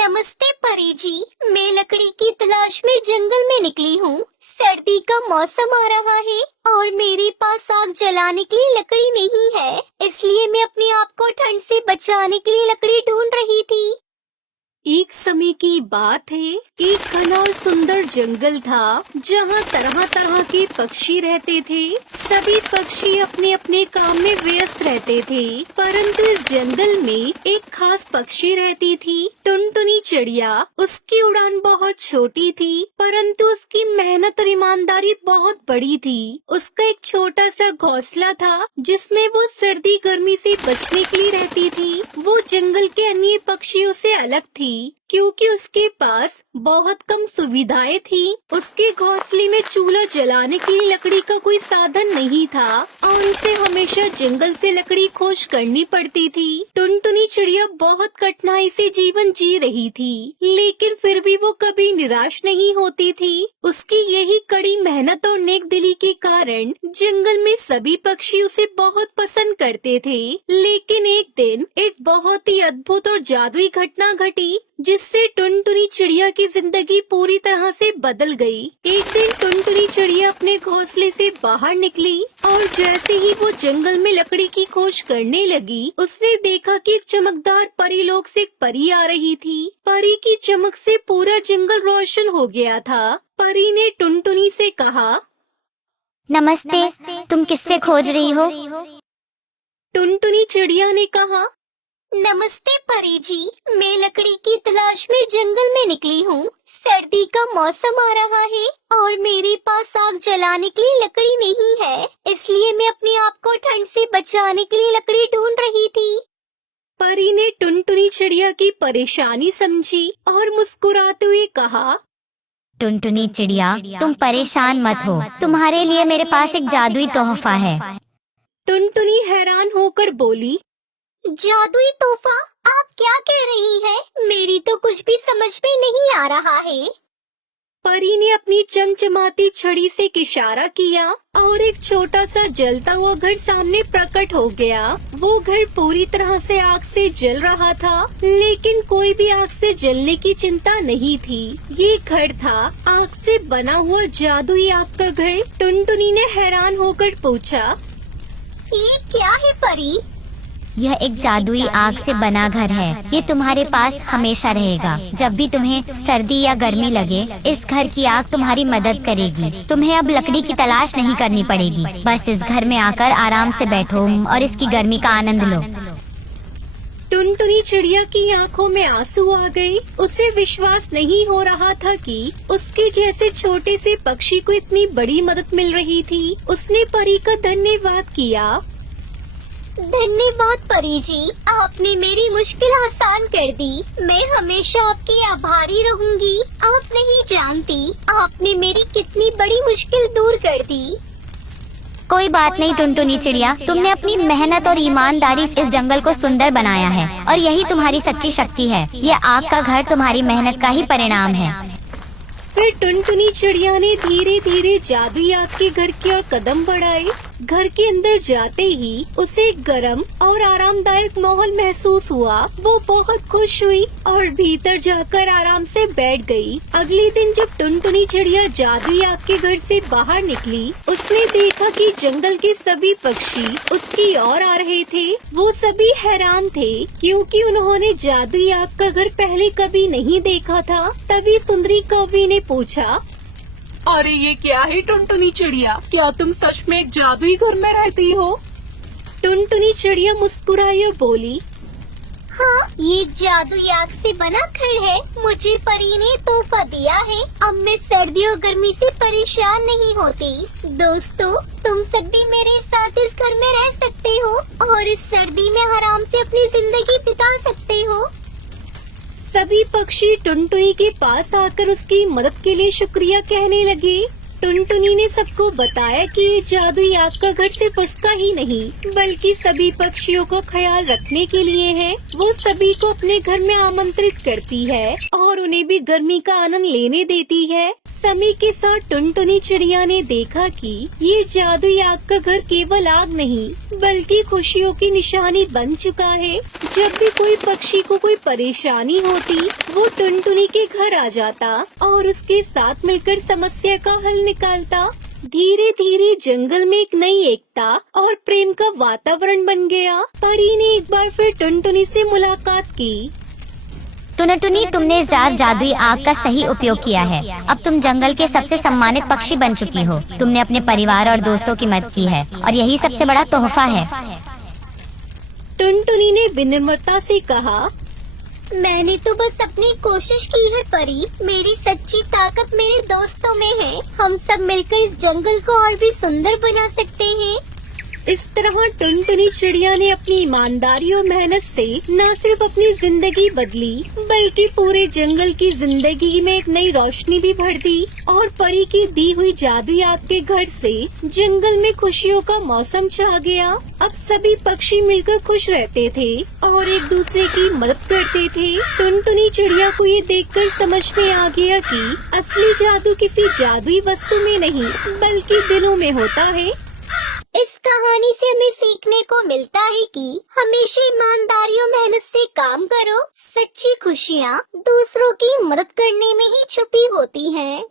नमस्ते परी जी, मैं लकड़ी की तलाश में जंगल में निकली हूँ। सर्दी का मौसम आ रहा है और मेरे पास आग जलाने के लिए लकड़ी नहीं है, इसलिए मैं अपने आप को ठंड से बचाने के लिए लकड़ी ढूंढ रही थी। एक समय की बात है, एक घना और सुंदर जंगल था जहाँ तरह तरह के पक्षी रहते थे। सभी पक्षी अपने अपने काम में व्यस्त रहते थे, परंतु इस जंगल में एक खास पक्षी रहती थी, टुनटुनी चिड़िया। उसकी उड़ान बहुत छोटी थी, परंतु उसकी मेहनत और ईमानदारी बहुत बड़ी थी। उसका एक छोटा सा घोंसला था जिसमें वो सर्दी गर्मी से बचने के लिए रहती थी। वो जंगल के अन्य पक्षियों से अलग थी क्योंकि उसके पास बहुत कम सुविधाएं थी। उसके घोंसले में चूल्हा जलाने के लिए लकड़ी का कोई साधन नहीं था और उसे हमेशा जंगल से लकड़ी खोज करनी पड़ती थी। टुनटुनी चिड़िया बहुत कठिनाई से जीवन जी रही थी, लेकिन फिर भी वो कभी निराश नहीं होती थी। उसकी यही कड़ी मेहनत और नेक दिली के कारण जंगल में सभी पक्षी उसे बहुत पसंद करते थे। लेकिन एक दिन एक बहुत ही अद्भुत और जादुई घटना घटी जिससे टुनटुनी चिड़िया की जिंदगी पूरी तरह से बदल गई। एक दिन टुनटुनी चिड़िया अपने घोंसले से बाहर निकली और जैसे ही वो जंगल में लकड़ी की खोज करने लगी, उसने देखा कि एक चमकदार परी लोक से एक परी आ रही थी। परी की चमक से पूरा जंगल रोशन हो गया था। परी ने टुनटुनी से कहा, नमस्ते, तुम किससे खोज रही हो? टुनटुनी चिड़िया ने कहा, नमस्ते परी जी, मैं लकड़ी की तलाश में जंगल में निकली हूँ। सर्दी का मौसम आ रहा है और मेरे पास आग जलाने के लिए लकड़ी नहीं है, इसलिए मैं अपने आप को ठंड से बचाने के लिए लकड़ी ढूंढ रही थी। परी ने टुनटुनी चिड़िया की परेशानी समझी और मुस्कुराते हुए कहा, टुनटुनी चिड़िया, तुम परेशान मत हो, तुम्हारे लिए मेरे पास एक जादुई तोहफा है। टुनटुनी हैरान होकर बोली, जादुई तोहफा? आप क्या कह रही हैं? मेरी तो कुछ भी समझ में नहीं आ रहा है। परी ने अपनी चमचमाती छड़ी से एक इशारा किया और एक छोटा सा जलता हुआ घर सामने प्रकट हो गया। वो घर पूरी तरह से आग से जल रहा था, लेकिन कोई भी आग से जलने की चिंता नहीं थी। ये घर था आग से बना हुआ जादुई आग का घर। टुनटुनी ने हैरान होकर पूछा, ये क्या है परी? यह एक जादुई आग से बना घर है। ये तुम्हारे पास हमेशा रहेगा। जब भी तुम्हें सर्दी या गर्मी लगे, इस घर की आग तुम्हारी मदद करेगी। तुम्हें अब लकड़ी की तलाश नहीं करनी पड़ेगी। बस इस घर में आकर आराम से बैठो और इसकी गर्मी का आनंद लो। टुनटुनी चिड़िया की आंखों में आंसू आ गए। उसे विश्वास नहीं हो रहा था कि उसके जैसे छोटे से पक्षी को इतनी बड़ी मदद मिल रही थी। उसने परी का धन्यवाद किया। धन्यवाद परी जी, आपने मेरी मुश्किल आसान कर दी। मैं हमेशा आपकी आभारी रहूंगी। आप नहीं जानती आपने मेरी कितनी बड़ी मुश्किल दूर कर दी। कोई बात नहीं टुनटुनी चिड़िया, तुमने अपनी मेहनत और ईमानदारी से इस जंगल को सुंदर बनाया है और यही तुम्हारी सच्ची शक्ति है। ये आग का घर तुम्हारी मेहनत का ही परिणाम है। फिर टुनटुनी चिड़िया ने धीरे धीरे जादुई आग के घर की ओर कदम बढ़ाए। घर के अंदर जाते ही उसे एक गर्म और आरामदायक माहौल महसूस हुआ। वो बहुत खुश हुई और भीतर जाकर आराम से बैठ गई। अगले दिन जब टुनटुनी चिड़िया जादुई आग के घर से बाहर निकली, उसने देखा कि जंगल के सभी पक्षी उसकी ओर आ रहे थे। वो सभी हैरान थे क्योंकि उन्होंने जादुई आग का घर पहले कभी नहीं देखा था। तभी सुंदरी कौवी ने पूछा, अरे ये क्या है टुनटुनी चिड़िया? क्या तुम सच में एक जादुई घर में रहती हो? टुनटुनी चिड़िया मुस्कुराई और बोली, हाँ, ये जादुई आग से बना घर है। मुझे परी ने तोहफा दिया है। अब मैं सर्दी और गर्मी से परेशान नहीं होती। दोस्तों, तुम सब भी मेरे साथ इस घर में रह सकते हो और इस सर्दी में आराम से अपनी जिंदगी बिता सकते हो। सभी पक्षी टुनटुनी के पास आकर उसकी मदद के लिए शुक्रिया कहने लगे। टुनटुनी ने सबको बताया कि ये जादुई आग का घर सिर्फ उसका ही नहीं, बल्कि सभी पक्षियों का ख्याल रखने के लिए है। वो सभी को अपने घर में आमंत्रित करती है और और उन्हें भी गर्मी का आनंद लेने देती है। समय के साथ टुनटुनी चिड़िया ने देखा कि ये जादुई आग का घर केवल आग नहीं बल्कि खुशियों की निशानी बन चुका है। जब भी कोई पक्षी को कोई परेशानी होती वो टुनटुनी के घर आ जाता और उसके साथ मिलकर समस्या का हल निकालता। धीरे धीरे जंगल में एक नई एकता और प्रेम का वातावरण बन गया। परी ने एक बार फिर टुनटुनी से मुलाकात की। टुनटुनी, तुमने इस जादुई आग का सही उपयोग किया है। अब तुम जंगल के सबसे सम्मानित पक्षी बन चुकी हो। तुमने अपने परिवार और दोस्तों की मदद की है और यही सबसे बड़ा तोहफा है। टुनटुनी ने विनम्रता से कहा, मैंने तो बस अपनी कोशिश की है परी। मेरी सच्ची ताकत मेरे दोस्तों में है। हम सब मिलकर इस जंगल को और भी सुंदर बना सकते हैं। इस तरह टुनटुनी चिड़िया ने अपनी ईमानदारी और मेहनत से न सिर्फ अपनी जिंदगी बदली बल्कि पूरे जंगल की जिंदगी में एक नई रोशनी भी भर दी। और परी की दी हुई जादुई आग के घर से जंगल में खुशियों का मौसम छा गया। अब सभी पक्षी मिलकर खुश रहते थे और एक दूसरे की मदद करते थे। टुनटुनी चिड़िया को ये देखकर समझ में आ गया कि असली जादू किसी जादुई वस्तु में नहीं बल्कि दिलों में होता है। इस कहानी से हमें सीखने को मिलता है कि हमेशा ईमानदारी और मेहनत से काम करो। सच्ची खुशियाँ दूसरों की मदद करने में ही छुपी होती हैं।